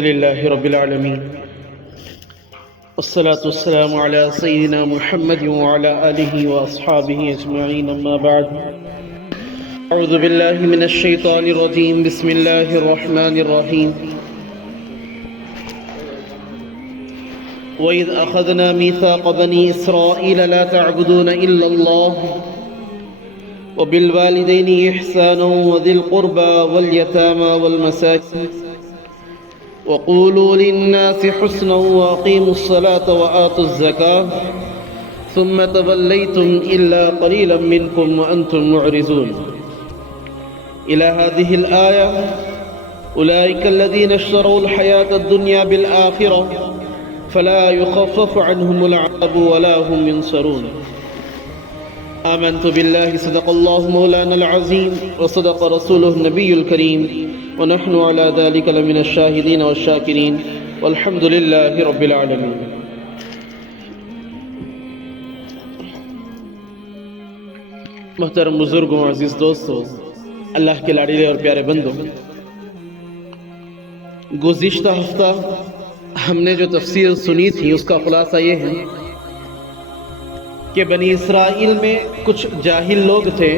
لله رب العالمين والصلاة والسلام على سيدنا محمد وعلى آله وأصحابه أجمعين أما بعد أعوذ بالله من الشيطان الرجيم بسم الله الرحمن الرحيم وإذ أخذنا ميثاق بني إسرائيل لا تعبدون إلا الله وبالوالدين إحسانا وذي القربى واليتامى والمساكين وقولوا للناس حسنا وأقيموا الصلاة وآتوا الزكاة ثم توليتم إلا قليلا منكم وأنتم معرضون إلى هذه الآية أولئك الذين اشتروا الحياة الدنيا بالآخرة فلا يخفف عنهم العذاب ولا هم ينصرون آمنت بالله صدق الله مولانا العظيم وصدق رسوله النبي الكريم ونحن على ذلك لمن الشاهدين والشاكرين والحمد لله رب العالمين. محترم بزرگوں عزیز دوستوں، اللہ کے لاڈلے اور پیارے بندوں، گزشتہ ہفتہ ہم نے جو تفسیر سنی تھی اس کا خلاصہ یہ ہے کہ بنی اسرائیل میں کچھ جاہل لوگ تھے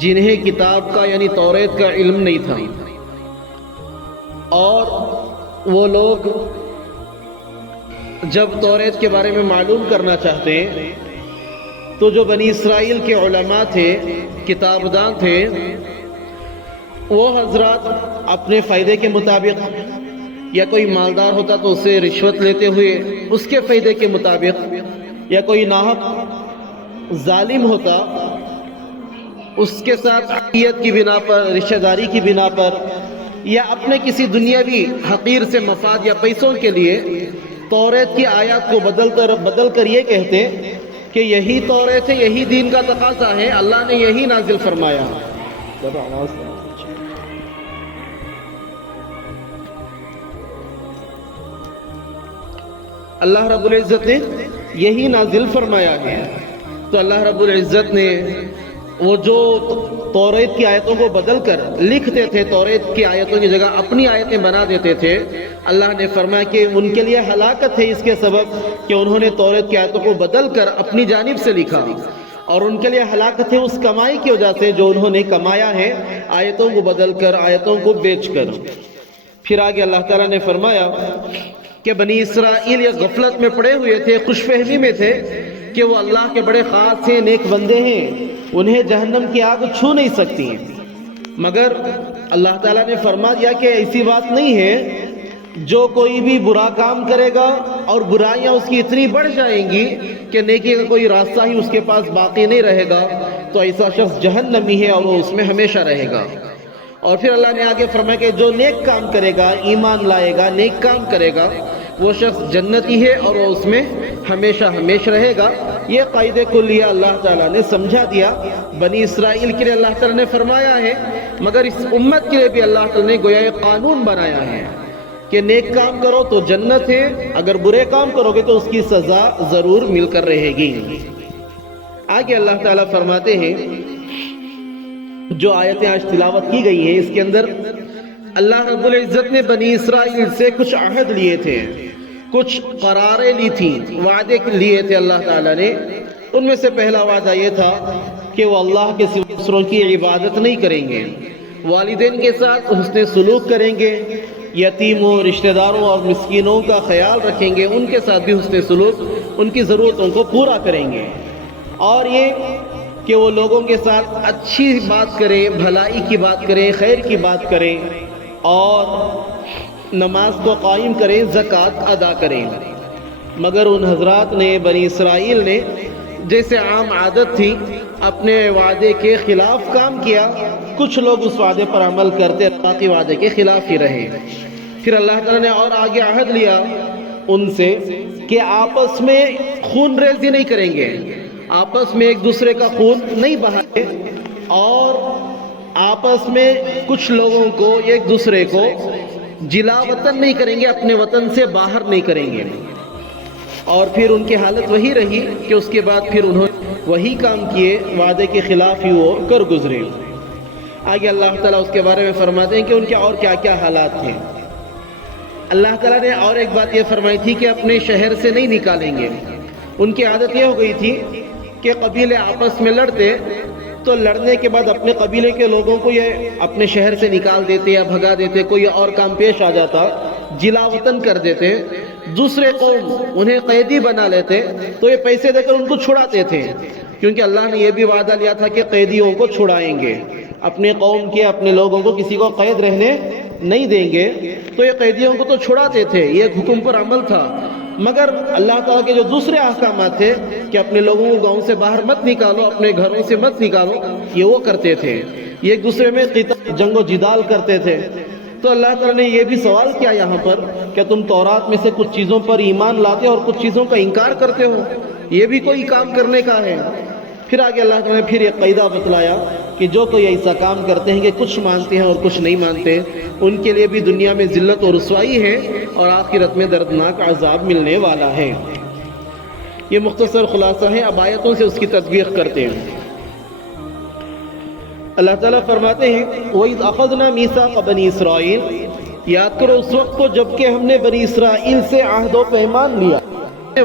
جنہیں کتاب کا یعنی توریت کا علم نہیں تھا، اور وہ لوگ جب توریت کے بارے میں معلوم کرنا چاہتے تو جو بنی اسرائیل کے علماء تھے، کتاب دان تھے، وہ حضرات اپنے فائدے کے مطابق یا کوئی مالدار ہوتا تو اسے رشوت لیتے ہوئے اس کے فائدے کے مطابق، یا کوئی ناحق ظالم ہوتا اس کے ساتھ عقیدت کی بنا پر، رشتہ داری کی بنا پر، یا اپنے کسی دنیاوی حقیر سے مفاد یا پیسوں کے لیے توریت کی آیات کو بدل کر یہ کہتے کہ یہی توریت ہے، یہی دین کا تقاضا ہے، اللہ نے یہی نازل فرمایا. اللہ رب العزت نے یہی نازل فرمایا ہے. تو اللہ رب العزت نے وہ جو توریت کی آیتوں کو بدل کر لکھتے تھے، توریت کی آیتوں کی جگہ اپنی آیتیں بنا دیتے تھے، اللہ نے فرمایا کہ ان کے لیے ہلاکت ہے اس کے سبب کہ انہوں نے توریت کی آیتوں کو بدل کر اپنی جانب سے لکھا، اور ان کے لیے ہلاکت ہے اس کمائی کی وجہ سے جو انہوں نے کمایا ہے آیتوں کو بدل کر، آیتوں کو بیچ کر. پھر آگے اللہ تعالیٰ نے فرمایا کہ بنی اسرائیل یہ غفلت میں پڑے ہوئے تھے، خوش فہمی میں تھے کہ وہ اللہ کے بڑے خاص ہیں، نیک بندے ہیں، انہیں جہنم کی آگ چھو نہیں سکتی. مگر اللہ تعالیٰ نے فرما دیا کہ ایسی بات نہیں ہے، جو کوئی بھی برا کام کرے گا اور برائیاں اس کی اتنی بڑھ جائیں گی کہ نیکی کا کوئی راستہ ہی اس کے پاس باقی نہیں رہے گا، تو ایسا شخص جہنمی ہے اور وہ اس میں ہمیشہ رہے گا. اور پھر اللہ نے آگے فرمایا کہ جو نیک کام کرے گا، ایمان لائے گا، نیک کام کرے گا، وہ شخص جنتی ہے اور وہ اس میں ہمیشہ ہمیشہ رہے گا. یہ قاعدے کلیہ اللہ تعالیٰ نے سمجھا دیا. بنی اسرائیل کے لیے اللہ تعالیٰ نے فرمایا ہے، مگر اس امت کے لیے بھی اللہ تعالیٰ نے گویا ایک قانون بنایا ہے کہ نیک کام کرو تو جنت ہے، اگر برے کام کرو گے تو اس کی سزا ضرور مل کر رہے گی. آگے اللہ تعالیٰ فرماتے ہیں، جو آیتیں آج تلاوت کی گئی ہیں اس کے اندر اللہ رب العزت نے بنی اسرائیل سے کچھ عہد لیے تھے، کچھ قراریں لی تھیں، وعدے لیے تھے اللہ تعالیٰ نے. ان میں سے پہلا وعدہ یہ تھا کہ وہ اللہ کے سوا دوسروں کی عبادت نہیں کریں گے، والدین کے ساتھ حسن سلوک کریں گے، یتیموں، رشتہ داروں اور مسکینوں کا خیال رکھیں گے، ان کے ساتھ بھی حسن سلوک، ان کی ضرورتوں کو پورا کریں گے. اور یہ کہ وہ لوگوں کے ساتھ اچھی بات کریں، بھلائی کی بات کریں، خیر کی بات کریں، اور نماز کو قائم کریں، زکوٰۃ ادا کریں. مگر ان حضرات نے، بنی اسرائیل نے، جیسے عام عادت تھی، اپنے وعدے کے خلاف کام کیا. کچھ لوگ اس وعدے پر عمل کرتے، باقی وعدے کے خلاف ہی رہے. پھر اللہ تعالیٰ نے اور آگے عہد لیا ان سے کہ آپس میں خون ریزی نہیں کریں گے، آپس میں ایک دوسرے کا خون نہیں بہائیں، اور آپس میں کچھ لوگوں کو، ایک دوسرے کو جلا وطن نہیں کریں گے، اپنے وطن سے باہر نہیں کریں گے. اور پھر ان کی حالت وہی رہی کہ اس کے بعد پھر انہوں نے وہی کام کیے، وعدے کے خلاف ہی وہ کر گزرے. آگے اللہ تعالیٰ اس کے بارے میں فرماتے ہیں کہ ان کے اور کیا کیا حالات تھے. اللہ تعالیٰ نے اور ایک بات یہ فرمائی تھی کہ اپنے شہر سے نہیں نکالیں گے. ان کی عادت یہ ہو گئی تھی کہ قبیلے آپس میں لڑتے تو لڑنے کے بعد اپنے قبیلے کے لوگوں کو یہ اپنے شہر سے نکال دیتے یا بھگا دیتے, کوئی اور کام پیش آ جاتا, جلا وطن کر دیتے, دوسرے قوم انہیں قیدی بنا لیتے تو یہ پیسے دے کر ان کو چھڑاتے تھے, کیونکہ اللہ نے یہ بھی وعدہ لیا تھا کہ قیدیوں کو چھڑائیں گے, اپنے قوم کے اپنے لوگوں کو کسی کو قید رہنے نہیں دیں گے, تو یہ قیدیوں کو تو چھڑاتے تھے, یہ ایک حکم پر عمل تھا. مگر اللہ تعالیٰ کے جو دوسرے احکامات تھے کہ اپنے لوگوں کو گاؤں سے باہر مت نکالو, اپنے گھروں سے مت نکالو, یہ وہ کرتے تھے. یہ ایک دوسرے میں جنگ و جدال کرتے تھے. تو اللہ تعالیٰ نے یہ بھی سوال کیا یہاں پر کہ تم تورات میں سے کچھ چیزوں پر ایمان لاتے اور کچھ چیزوں کا انکار کرتے ہو, یہ بھی کوئی کام کرنے کا ہے. پھر آگے اللہ تعالیٰ نے پھر یہ قاعدہ بتلایا کہ جو کوئی ایسا کام کرتے ہیں کہ کچھ مانتے ہیں اور کچھ نہیں مانتے, ان کے لیے بھی دنیا میں ذلت اور رسوائی ہے اور آخرت میں دردناک عذاب ملنے والا ہے. یہ مختصر خلاصہ ہے, اب آیتوں سے اس کی تطبیق کرتے ہیں. اللہ تعالیٰ فرماتے ہیں وَإِذْ أَخَذْنَا مِيثَاقَ بَنِي إِسْرَائِيلَ, یاد کرو اس وقت کو جب کہ ہم نے بنی اسرائیل سے عہد و پیمان لیا,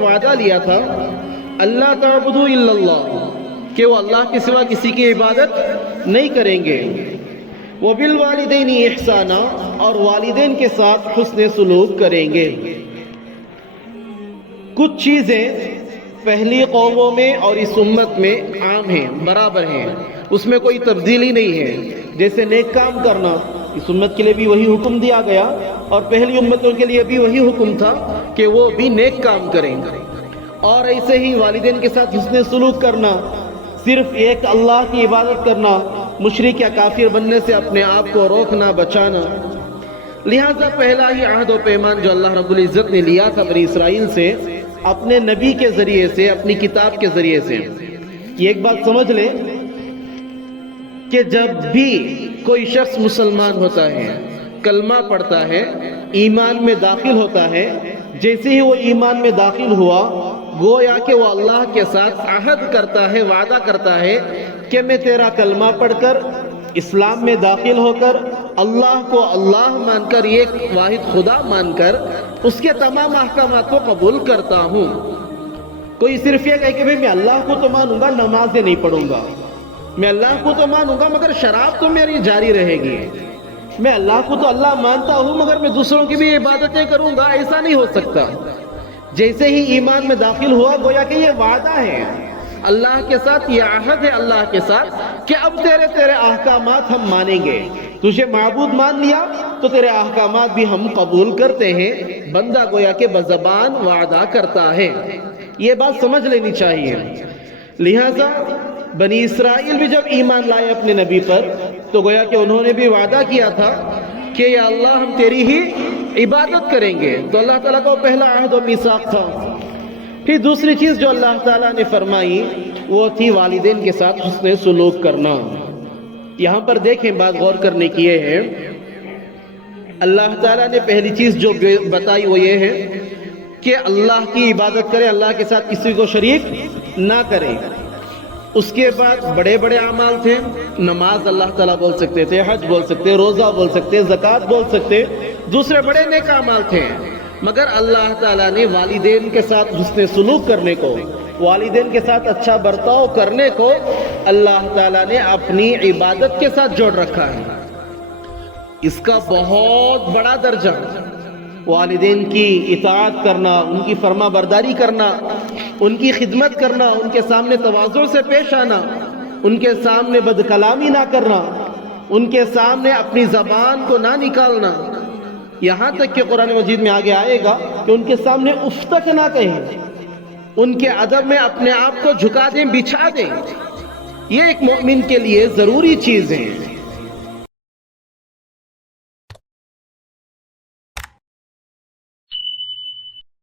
وعدہ لیا تھا اللہ تعبدوا الا اللہ, کہ وہ اللہ کے سوا کسی کی عبادت نہیں کریں گے. وَبِالْوَالِدَيْنِ إِحْسَانًا, اور والدین کے ساتھ حسن سلوک کریں گے. کچھ چیزیں پہلی قوموں میں اور اس امت میں عام ہیں, برابر ہیں, اس میں کوئی تبدیلی نہیں ہے. جیسے نیک کام کرنا, اس امت کے لیے بھی وہی حکم دیا گیا اور پہلی امتوں کے لیے بھی وہی حکم تھا کہ وہ بھی نیک کام کریں. اور ایسے ہی والدین کے ساتھ حسن سلوک کرنا, صرف ایک اللہ کی عبادت کرنا, مشرک یا کافر بننے سے اپنے آپ کو روکنا بچانا. لہذا پہلا ہی عہد و پیمان جو اللہ رب العزت نے لیا تھا بنی اسرائیل سے, اپنے نبی کے ذریعے سے, اپنی کتاب کے ذریعے سے. یہ ایک بات سمجھ لیں کہ جب بھی کوئی شخص مسلمان ہوتا ہے, کلمہ پڑھتا ہے, ایمان میں داخل ہوتا ہے, جیسے ہی وہ ایمان میں داخل ہوا گویا کہ وہ اللہ کے ساتھ عہد کرتا ہے, وعدہ کرتا ہے کہ میں تیرا کلمہ پڑھ کر, اسلام میں داخل ہو کر, اللہ کو اللہ مان کر, ایک واحد خدا مان کر اس کے تمام احکامات کو قبول کرتا ہوں. کوئی صرف یہ کہے کہ میں اللہ کو تو مانوں گا, نمازیں نہیں پڑھوں گا, میں اللہ کو تو مانوں گا مگر شراب تو میری جاری رہے گی, میں اللہ کو تو اللہ مانتا ہوں مگر میں دوسروں کی بھی عبادتیں کروں گا, ایسا نہیں ہو سکتا. جیسے ہی ایمان میں داخل ہوا گویا کہ یہ وعدہ ہے اللہ کے ساتھ, یہ عہد ہے اللہ کے ساتھ کہ اب تیرے احکامات ہم مانیں گے. تجھے معبود مان لیا تو تیرے احکامات بھی ہم قبول کرتے ہیں. بندہ گویا کہ بزبان وعدہ کرتا ہے, یہ بات سمجھ لینی چاہیے. لہذا بنی اسرائیل بھی جب ایمان لائے اپنے نبی پر تو گویا کہ انہوں نے بھی وعدہ کیا تھا کہ یا اللہ ہم تیری ہی عبادت کریں گے. تو اللہ تعالیٰ کا پہلا عہد و میثاق تھا. پھر دوسری چیز جو اللہ تعالیٰ نے فرمائی وہ تھی والدین کے ساتھ حسن سلوک کرنا. یہاں پر دیکھیں, بات غور کرنے کی یہ ہے, اللہ تعالیٰ نے پہلی چیز جو بتائی وہ یہ ہے کہ اللہ کی عبادت کریں, اللہ کے ساتھ کسی کو شریک نہ کریں. اس کے بعد بڑے بڑے اعمال تھے, نماز اللہ تعالیٰ بول سکتے تھے, حج بول سکتے, روزہ بول سکتے, زکوٰۃ بول سکتے, دوسرے بڑے نیک اعمال تھے. مگر اللہ تعالیٰ نے والدین کے ساتھ حسن سلوک کرنے کو, والدین کے ساتھ اچھا برتاؤ کرنے کو اللہ تعالیٰ نے اپنی عبادت کے ساتھ جوڑ رکھا ہے. اس کا بہت بڑا درجہ, والدین کی اطاعت کرنا, ان کی فرما برداری کرنا, ان کی خدمت کرنا, ان کے سامنے تواضع سے پیش آنا, ان کے سامنے بد کلامی نہ کرنا, ان کے سامنے اپنی زبان کو نہ نکالنا. یہاں تک کہ قرآن مجید میں آگے آئے گا کہ ان کے سامنے اف تک نہ کہیں, ان کے ادب میں اپنے آپ کو جھکا دیں, بچھا دیں. یہ ایک مومن کے لیے ضروری چیز ہے.